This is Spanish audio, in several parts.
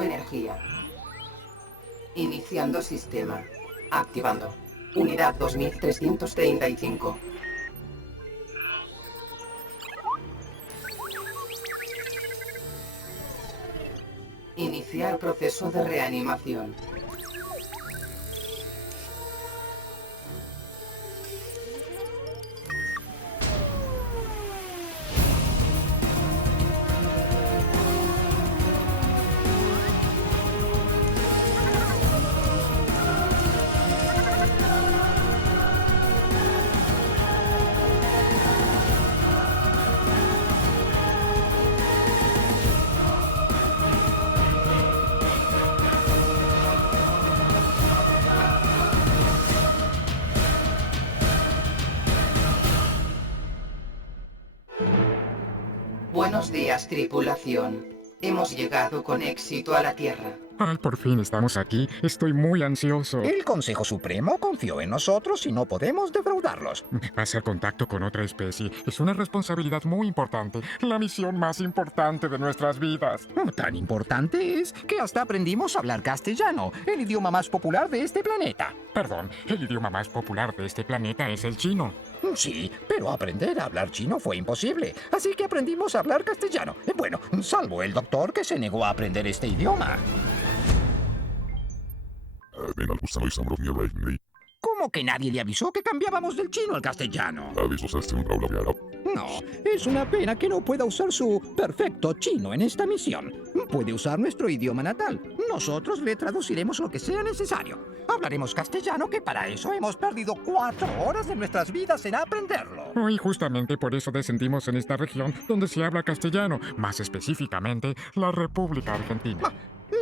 Capturando energía. Iniciando sistema. Activando. Unidad 2335. Iniciar proceso de reanimación. Buenos días, tripulación. Hemos llegado con éxito a la Tierra. Ay, por fin estamos aquí. Estoy muy ansioso. El Consejo Supremo confió en nosotros y no podemos defraudarlos. Hacer contacto con otra especie es una responsabilidad muy importante. La misión más importante de nuestras vidas. Tan importante es que hasta aprendimos a hablar castellano, el idioma más popular de este planeta. Perdón, el idioma más popular de este planeta es el chino. Sí, pero aprender a hablar chino fue imposible, así que aprendimos a hablar castellano. Bueno, salvo el doctor que se negó a aprender este idioma. ¿Cómo que nadie le avisó que cambiábamos del chino al castellano? No, es una pena que no pueda usar su perfecto chino en esta misión. Puede usar nuestro idioma natal. Nosotros le traduciremos lo que sea necesario. Hablaremos castellano, que para eso hemos perdido 4 horas de nuestras vidas en aprenderlo. Hoy justamente por eso descendimos en esta región donde se habla castellano, más específicamente la República Argentina.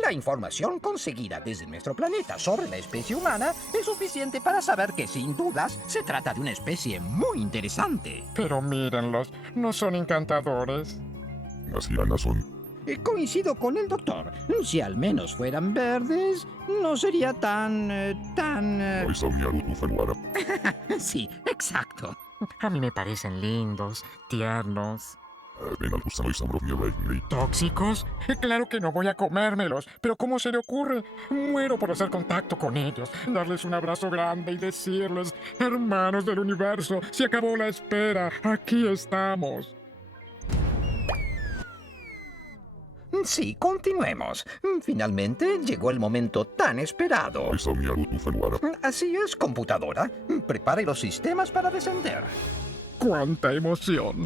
La información conseguida desde nuestro planeta sobre la especie humana es suficiente para saber que, sin dudas, se trata de una especie muy interesante. Pero mírenlos, ¿no son encantadores? Coincido con el doctor. Si al menos fueran verdes, no sería tan... Sí, exacto. A mí me parecen lindos, tiernos. ¿Tóxicos? Claro que no voy a comérmelos, pero ¿cómo se le ocurre? Muero por hacer contacto con ellos, darles un abrazo grande y decirles: hermanos del universo, se acabó la espera, aquí estamos. Sí, continuemos. Finalmente llegó el momento tan esperado. Así es, computadora. Prepare los sistemas para descender. ¡Cuánta emoción!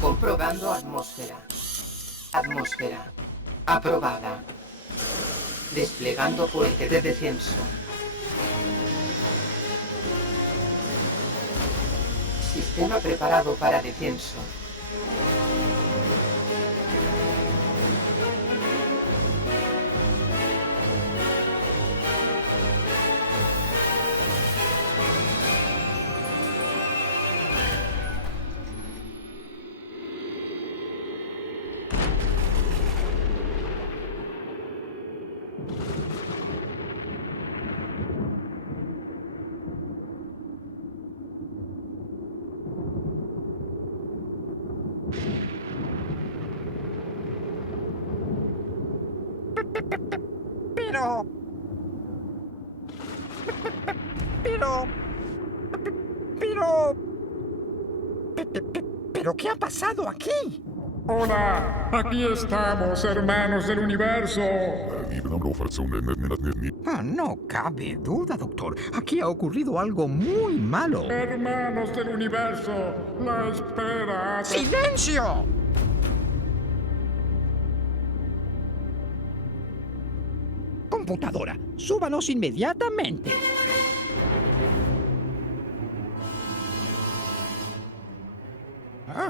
Comprobando atmósfera. Atmósfera. Aprobada. Desplegando puente de descenso. Sistema preparado para descenso. ¿Pero qué ha pasado aquí? ¡Hola! Aquí estamos, hermanos del universo. No cabe duda, doctor. Aquí ha ocurrido algo muy malo. Hermanos del universo, la espera. ¡Silencio! Computadora, súbanos inmediatamente.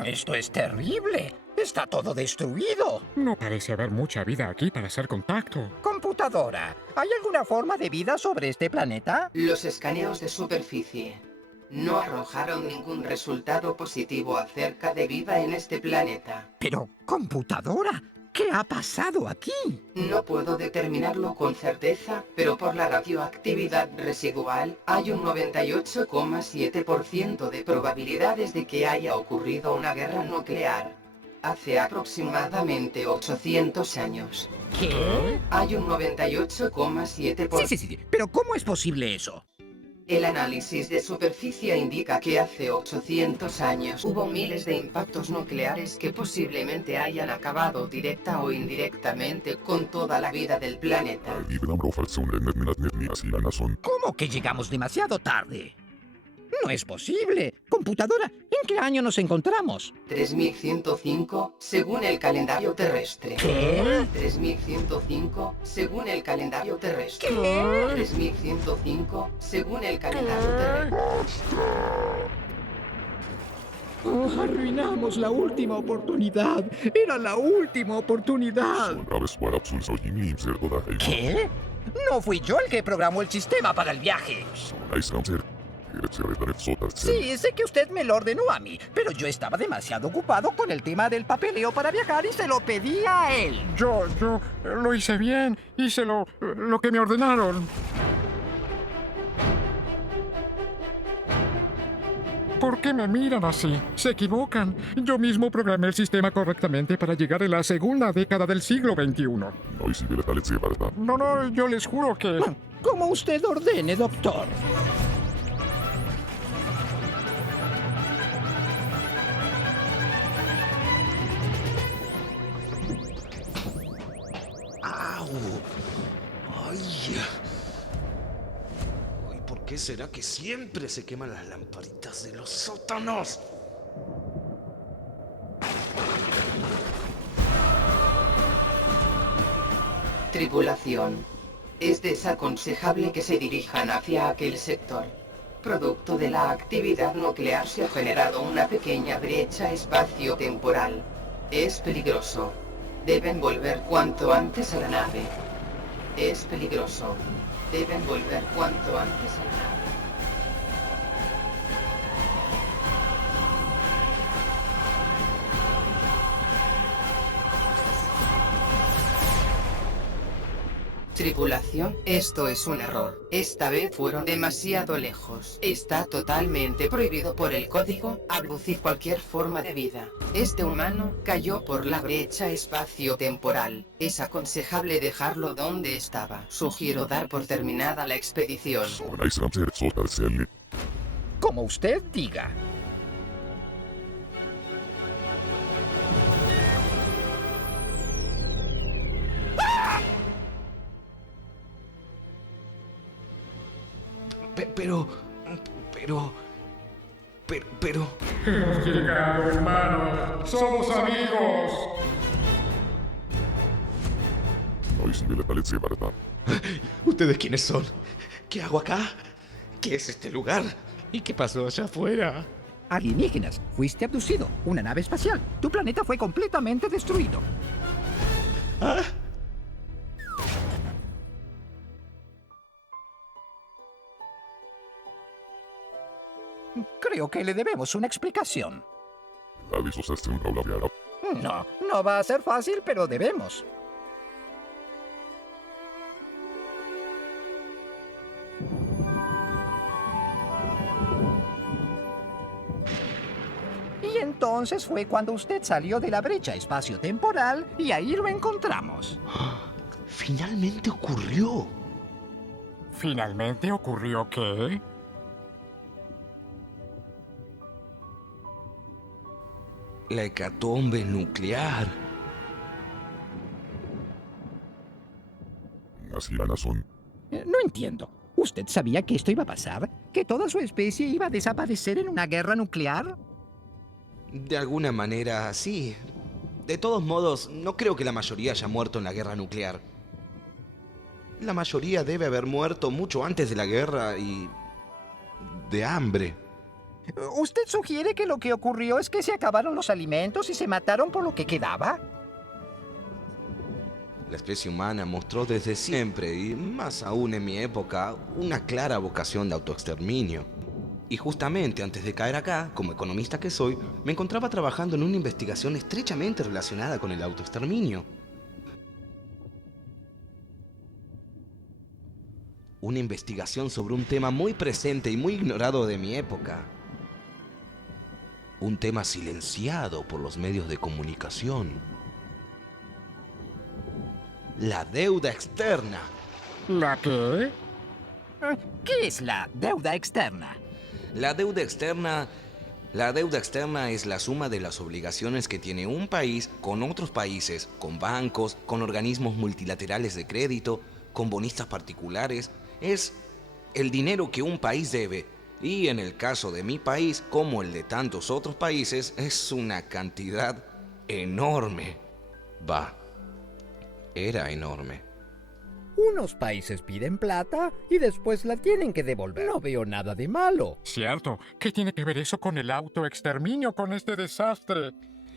Esto es terrible. Está todo destruido. No parece haber mucha vida aquí para hacer contacto. Computadora, ¿hay alguna forma de vida sobre este planeta? Los escaneos de superficie no arrojaron ningún resultado positivo acerca de vida en este planeta. Pero, computadora, ¿qué ha pasado aquí? No puedo determinarlo con certeza, pero por la radioactividad residual hay un 98,7% de probabilidades de que haya ocurrido una guerra nuclear. Hace aproximadamente 800 años. ¿Qué? Hay un 98,7%. Sí, pero ¿cómo es posible eso? El análisis de superficie indica que hace 800 años hubo miles de impactos nucleares que posiblemente hayan acabado directa o indirectamente con toda la vida del planeta. ¿Cómo que llegamos demasiado tarde? No es posible. Computadora, ¿en qué año nos encontramos? 3105 según el calendario terrestre. ¿Qué? 3105 según el calendario terrestre. ¿Qué? 3105 según el calendario terrestre. Oh, arruinamos la última oportunidad. Era la última oportunidad. ¿Qué? No fui yo el que programó el sistema para el viaje. Sí, sé que usted me lo ordenó a mí, pero yo estaba demasiado ocupado con el tema del papeleo para viajar y se lo pedí a él. Yo lo hice bien. Hice lo que me ordenaron. ¿Por qué me miran así? Se equivocan. Yo mismo programé el sistema correctamente para llegar en la segunda década del siglo XXI. No, yo les juro que... Como usted ordene, doctor. ¡Au! ¡Ay! Ay, ¿por qué será que siempre se queman las lamparitas de los sótanos? Tripulación. Es desaconsejable que se dirijan hacia aquel sector. Producto de la actividad nuclear se ha generado una pequeña brecha espacio-temporal. Es peligroso. Deben volver cuanto antes a la nave. Es peligroso. Deben volver cuanto antes a la nave. Tripulación, esto es un error. Esta vez fueron demasiado lejos. Está totalmente prohibido por el código abducir cualquier forma de vida. Este humano cayó por la brecha espacio-temporal. Es aconsejable dejarlo donde estaba. Sugiero dar por terminada la expedición. Como usted diga. Pero... Hemos llegado, hermanos. Somos amigos. ¿Ustedes quiénes son? ¿Qué hago acá? ¿Qué es este lugar? ¿Y qué pasó allá afuera? Alienígenas, fuiste abducido. Una nave espacial. Tu planeta fue completamente destruido. ¿Ah? Creo que le debemos una explicación. No va a ser fácil, pero debemos. Y entonces fue cuando usted salió de la brecha espacio-temporal y ahí lo encontramos. ¡Finalmente ocurrió! ¿Finalmente ocurrió qué? La hecatombe nuclear. No entiendo. ¿Usted sabía que esto iba a pasar? ¿Que toda su especie iba a desaparecer en una guerra nuclear? De alguna manera, sí. De todos modos, no creo que la mayoría haya muerto en la guerra nuclear. La mayoría debe haber muerto mucho antes de la guerra y... de hambre. ¿Usted sugiere que lo que ocurrió es que se acabaron los alimentos y se mataron por lo que quedaba? La especie humana mostró desde siempre, y más aún en mi época, una clara vocación de autoexterminio. Y justamente antes de caer acá, como economista que soy, me encontraba trabajando en una investigación estrechamente relacionada con el autoexterminio. Una investigación sobre un tema muy presente y muy ignorado de mi época. un tema silenciado por los medios de comunicación. La deuda externa. ¿La qué? ¿Qué es la deuda externa? La deuda externa es la suma de las obligaciones que tiene un país con otros países, con bancos, con organismos multilaterales de crédito, con bonistas particulares. Es el dinero que un país debe. Y en el caso de mi país, como el de tantos otros países, es una cantidad enorme. Era enorme. Unos países piden plata y después la tienen que devolver. No veo nada de malo. Cierto. ¿Qué tiene que ver eso con el autoexterminio, con este desastre?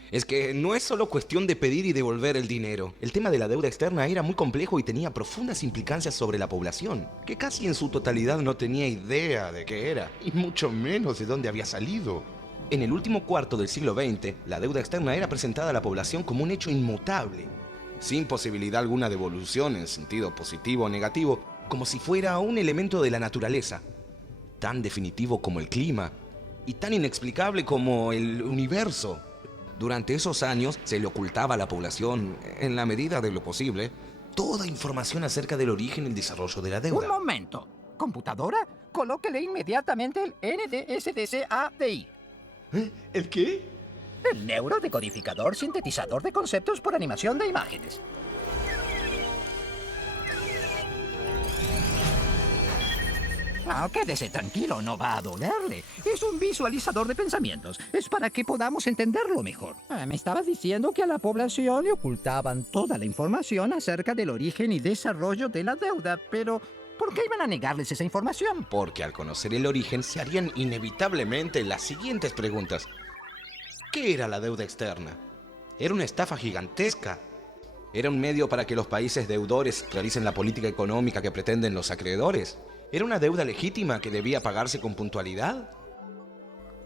Es que no es solo cuestión de pedir y devolver el dinero. El tema de la deuda externa era muy complejo y tenía profundas implicancias sobre la población, que casi en su totalidad no tenía idea de qué era, y mucho menos de dónde había salido. En el último cuarto del siglo XX, la deuda externa era presentada a la población como un hecho inmutable, sin posibilidad alguna de evolución en sentido positivo o negativo, como si fuera un elemento de la naturaleza, tan definitivo como el clima, y tan inexplicable como el universo. Durante esos años se le ocultaba a la población, en la medida de lo posible, toda información acerca del origen y el desarrollo de la deuda. Un momento. ¿Computadora? Colóquele inmediatamente el NDSDCADI. ¿El qué? El neurodecodificador sintetizador de conceptos por animación de imágenes. Quédese tranquilo, no va a dolerle. Es un visualizador de pensamientos. Es para que podamos entenderlo mejor. Me estaba diciendo que a la población le ocultaban toda la información acerca del origen y desarrollo de la deuda, pero ¿por qué iban a negarles esa información? Porque al conocer el origen se harían inevitablemente las siguientes preguntas. ¿Qué era la deuda externa? Era una estafa gigantesca. ¿Era un medio para que los países deudores realicen la política económica que pretenden los acreedores? ¿Era una deuda legítima que debía pagarse con puntualidad?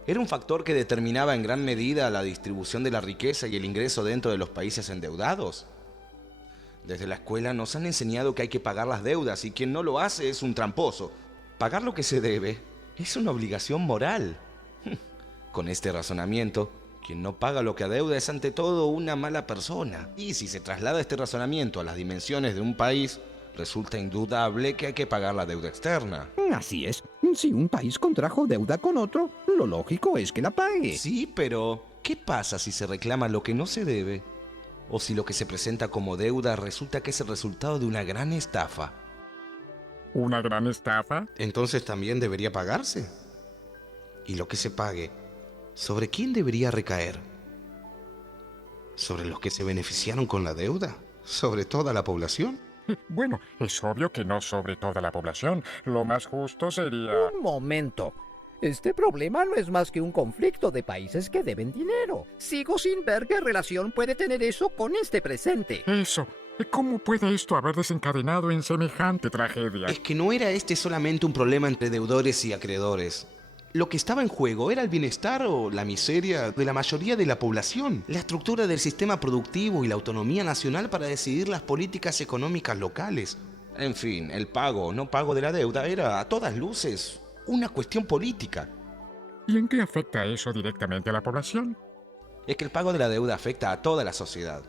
¿Era un factor que determinaba en gran medida la distribución de la riqueza y el ingreso dentro de los países endeudados? Desde la escuela nos han enseñado que hay que pagar las deudas y quien no lo hace es un tramposo. Pagar lo que se debe es una obligación moral. Con este razonamiento, quien no paga lo que adeuda es ante todo una mala persona. Y si se traslada este razonamiento a las dimensiones de un país, resulta indudable que hay que pagar la deuda externa. Así es. Si un país contrajo deuda con otro, lo lógico es que la pague. Sí, pero ¿qué pasa si se reclama lo que no se debe? O si lo que se presenta como deuda resulta que es el resultado de una gran estafa. ¿Una gran estafa? Entonces también debería pagarse. Y lo que se pague, ¿sobre quién debería recaer? ¿Sobre los que se beneficiaron con la deuda? ¿Sobre toda la población? Bueno, es obvio que no sobre toda la población. Lo más justo sería... Un momento. Este problema no es más que un conflicto de países que deben dinero. Sigo sin ver qué relación puede tener eso con este presente. Eso. ¿Cómo puede esto haber desencadenado en semejante tragedia? Es que no era este solamente un problema entre deudores y acreedores. Lo que estaba en juego era el bienestar o la miseria de la mayoría de la población, la estructura del sistema productivo y la autonomía nacional para decidir las políticas económicas locales. En fin, el pago o no pago de la deuda era, a todas luces, una cuestión política. ¿Y en qué afecta eso directamente a la población? Es que el pago de la deuda afecta a toda la sociedad,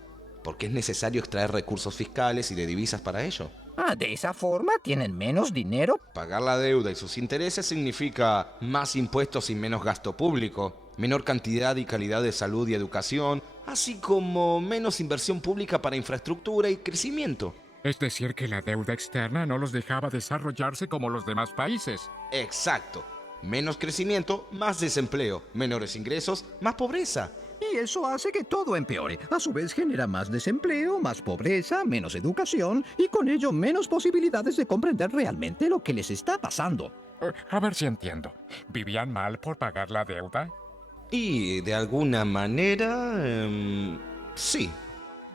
porque es necesario extraer recursos fiscales y de divisas para ello. De esa forma tienen menos dinero. Pagar la deuda y sus intereses significa más impuestos y menos gasto público, menor cantidad y calidad de salud y educación, así como menos inversión pública para infraestructura y crecimiento. Es decir, que la deuda externa no los dejaba desarrollarse como los demás países. Exacto. Menos crecimiento, más desempleo, menores ingresos, más pobreza. Y eso hace que todo empeore. A su vez genera más desempleo, más pobreza, menos educación y con ello menos posibilidades de comprender realmente lo que les está pasando. A ver si entiendo. ¿Vivían mal por pagar la deuda? Y de alguna manera, sí.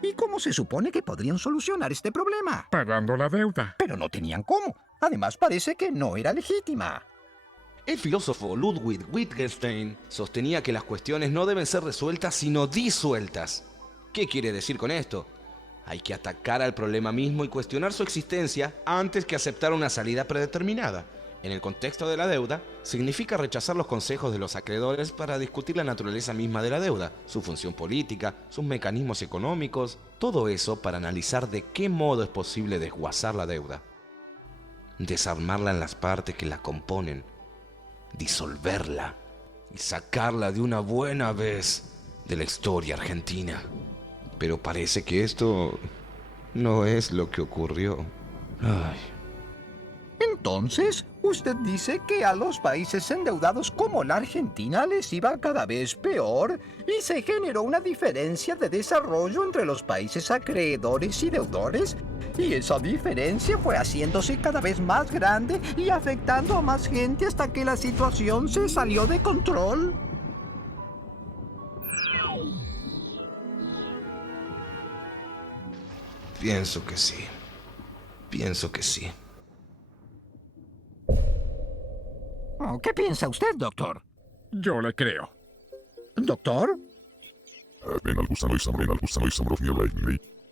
¿Y cómo se supone que podrían solucionar este problema? Pagando la deuda. Pero no tenían cómo. Además parece que no era legítima. El filósofo Ludwig Wittgenstein sostenía que las cuestiones no deben ser resueltas sino disueltas. ¿Qué quiere decir con esto? Hay que atacar al problema mismo y cuestionar su existencia antes que aceptar una salida predeterminada. En el contexto de la deuda, significa rechazar los consejos de los acreedores para discutir la naturaleza misma de la deuda, su función política, sus mecanismos económicos, todo eso para analizar de qué modo es posible desguazar la deuda, desarmarla en las partes que la componen, disolverla y sacarla de una buena vez de la historia argentina. Pero parece que esto no es lo que ocurrió. Ay. Entonces, usted dice que a los países endeudados como la Argentina les iba cada vez peor y se generó una diferencia de desarrollo entre los países acreedores y deudores, y esa diferencia fue haciéndose cada vez más grande y afectando a más gente hasta que la situación se salió de control. Pienso que sí. Pienso que sí. Oh, ¿qué piensa usted, doctor? Yo le creo. ¿Doctor?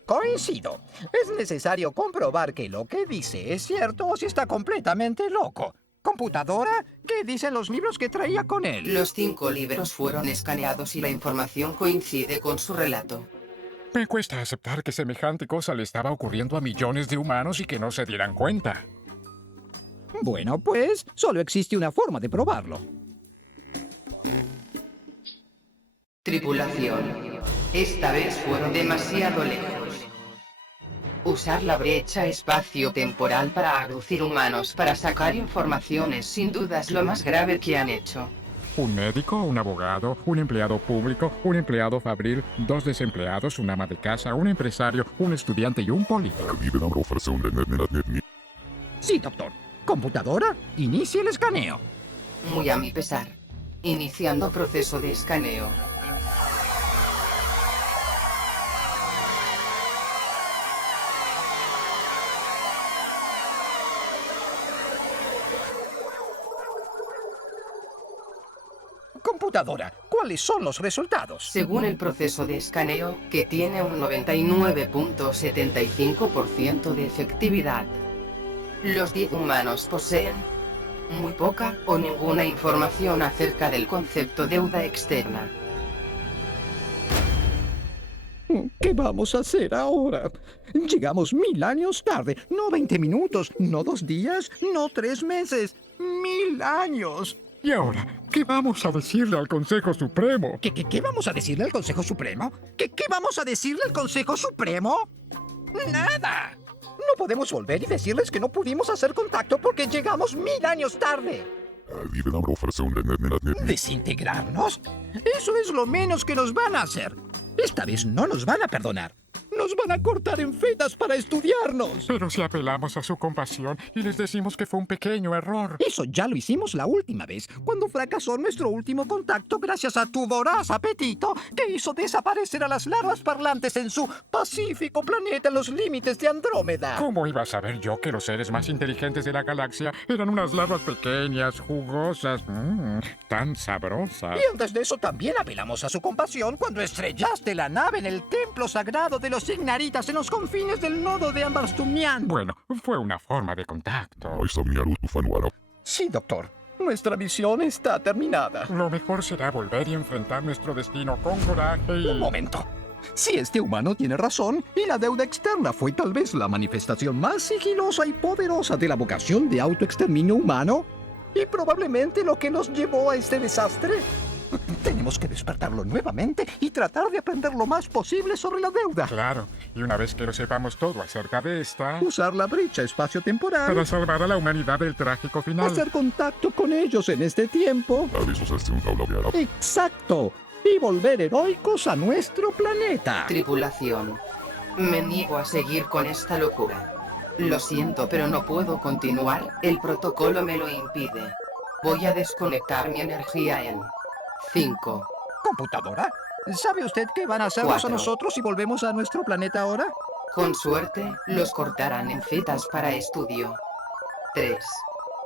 Coincido. Es necesario comprobar que lo que dice es cierto o si está completamente loco. Computadora, ¿qué dicen los libros que traía con él? Los 5 libros fueron escaneados y la información coincide con su relato. Me cuesta aceptar que semejante cosa le estaba ocurriendo a millones de humanos y que no se dieran cuenta. Bueno, pues, solo existe una forma de probarlo. Tripulación. Esta vez fueron demasiado lejos. Usar la brecha espacio-temporal para abducir humanos para sacar información es sin dudas lo más grave que han hecho. Un médico, un abogado, un empleado público, un empleado fabril, 2 desempleados, un ama de casa, un empresario, un estudiante y un político. Sí, doctor. Computadora, inicie el escaneo. Muy a mi pesar. Iniciando proceso de escaneo. Computadora, ¿cuáles son los resultados? Según el proceso de escaneo, que tiene un 99.75% de efectividad, los 10 humanos poseen muy poca o ninguna información acerca del concepto deuda externa. ¿Qué vamos a hacer ahora? Llegamos 1000 años tarde, no 20 minutos, no 2 días, no 3 meses, 1000 años. ¿Y ahora qué vamos a decirle al Consejo Supremo? ¿Qué vamos a decirle al Consejo Supremo? ¿Qué vamos a decirle al Consejo Supremo? ¡Nada! No podemos volver y decirles que no pudimos hacer contacto porque llegamos 1000 años tarde. ¿Desintegrarnos? Eso es lo menos que nos van a hacer. Esta vez no nos van a perdonar. Nos van a cortar en fetas para estudiarnos. Pero si apelamos a su compasión y les decimos que fue un pequeño error. Eso ya lo hicimos la última vez, cuando fracasó nuestro último contacto gracias a tu voraz apetito, que hizo desaparecer a las larvas parlantes en su pacífico planeta en los límites de Andrómeda. ¿Cómo iba a saber yo que los seres más inteligentes de la galaxia eran unas larvas pequeñas, jugosas, tan sabrosas? Y antes de eso también apelamos a su compasión cuando estrellaste la nave en el templo sagrado de los Ignaritas en los confines del nodo de Ambarstumian. Bueno, fue una forma de contacto. Sí, doctor. Nuestra misión está terminada. Lo mejor será volver y enfrentar nuestro destino con coraje y... Un momento. Si este humano tiene razón, y la deuda externa fue tal vez la manifestación más sigilosa y poderosa de la vocación de autoexterminio humano, y probablemente lo que nos llevó a este desastre, tenemos que despertarlo nuevamente y tratar de aprender lo más posible sobre la deuda. Claro, y una vez que lo sepamos todo acerca de esta... Usar la brecha espacio-temporal para salvar a la humanidad del trágico final. Hacer contacto con ellos en este tiempo. Exacto. Y volver heroicos a nuestro planeta. Tripulación. Me niego a seguir con esta locura. Lo siento, pero no puedo continuar. El protocolo me lo impide. Voy a desconectar mi energía en... 5. ¿Computadora? ¿Sabe usted qué van a hacernos 4. a nosotros si volvemos a nuestro planeta ahora? Con suerte, los cortarán en fetas para estudio. 3.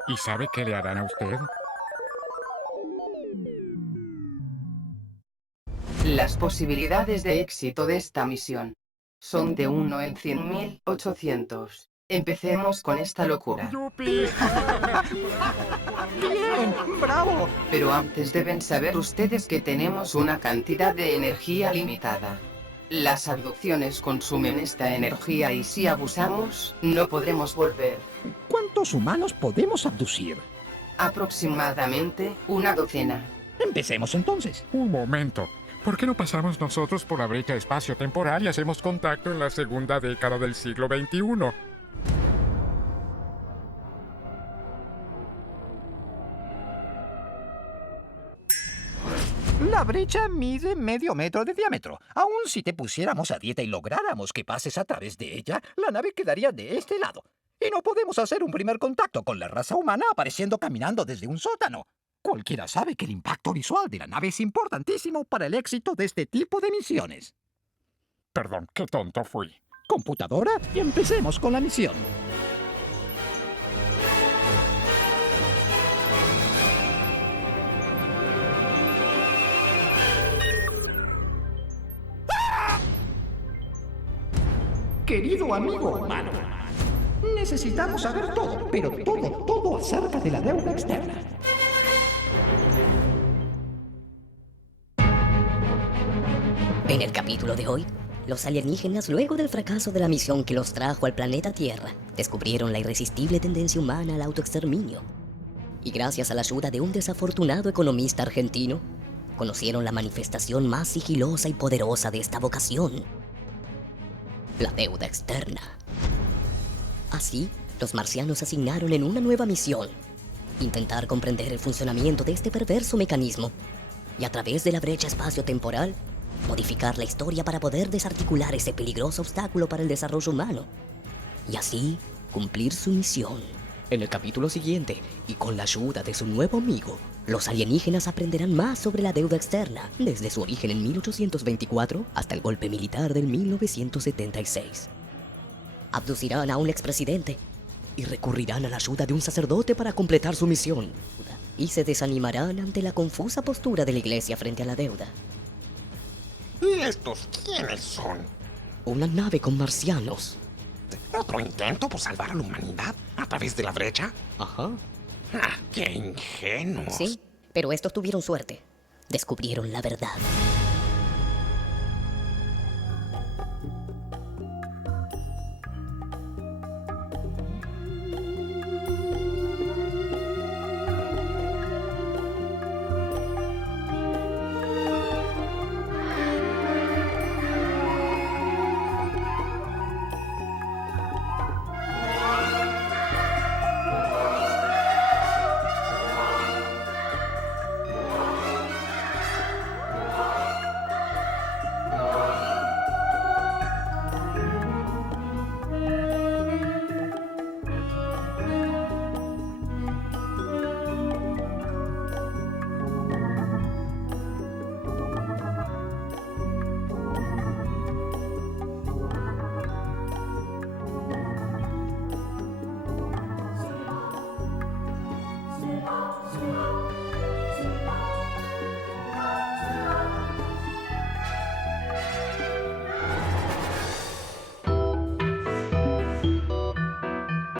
¿Y sabe qué le harán a usted? Las posibilidades de éxito de esta misión son de 1 en 100.800. Empecemos con esta locura. ¡Yupi! ¡Bien! ¡Bravo! Pero antes deben saber ustedes que tenemos una cantidad de energía limitada. Las abducciones consumen esta energía y si abusamos, no podremos volver. ¿Cuántos humanos podemos abducir? Aproximadamente una docena. Empecemos entonces. Un momento. ¿Por qué no pasamos nosotros por la brecha espacio-temporal y hacemos contacto en la segunda década del siglo XXI? La brecha mide medio metro de diámetro. Aún si te pusiéramos a dieta y lográramos que pases a través de ella, la nave quedaría de este lado. Y no podemos hacer un primer contacto con la raza humana apareciendo caminando desde un sótano. Cualquiera sabe que el impacto visual de la nave es importantísimo para el éxito de este tipo de misiones. Perdón, qué tonto fui. Computadora, y empecemos con la misión. Querido amigo humano, necesitamos saber todo, pero todo acerca de la deuda externa. En el capítulo de hoy, los alienígenas, luego del fracaso de la misión que los trajo al planeta Tierra, descubrieron la irresistible tendencia humana al autoexterminio. Y gracias a la ayuda de un desafortunado economista argentino, conocieron la manifestación más sigilosa y poderosa de esta vocación: la deuda externa. Así, los marcianos asignaron en una nueva misión: intentar comprender el funcionamiento de este perverso mecanismo y a través de la brecha espacio-temporal, modificar la historia para poder desarticular ese peligroso obstáculo para el desarrollo humano y así cumplir su misión. En el capítulo siguiente, y con la ayuda de su nuevo amigo, los alienígenas aprenderán más sobre la deuda externa, desde su origen en 1824 hasta el golpe militar del 1976. Abducirán a un expresidente y recurrirán a la ayuda de un sacerdote para completar su misión. Y se desanimarán ante la confusa postura de la iglesia frente a la deuda. ¿Y estos quiénes son? Una nave con marcianos. ¿Otro intento por salvar a la humanidad a través de la brecha? Ajá. ¡Ah, qué ingenuos! Sí, pero estos tuvieron suerte. Descubrieron la verdad.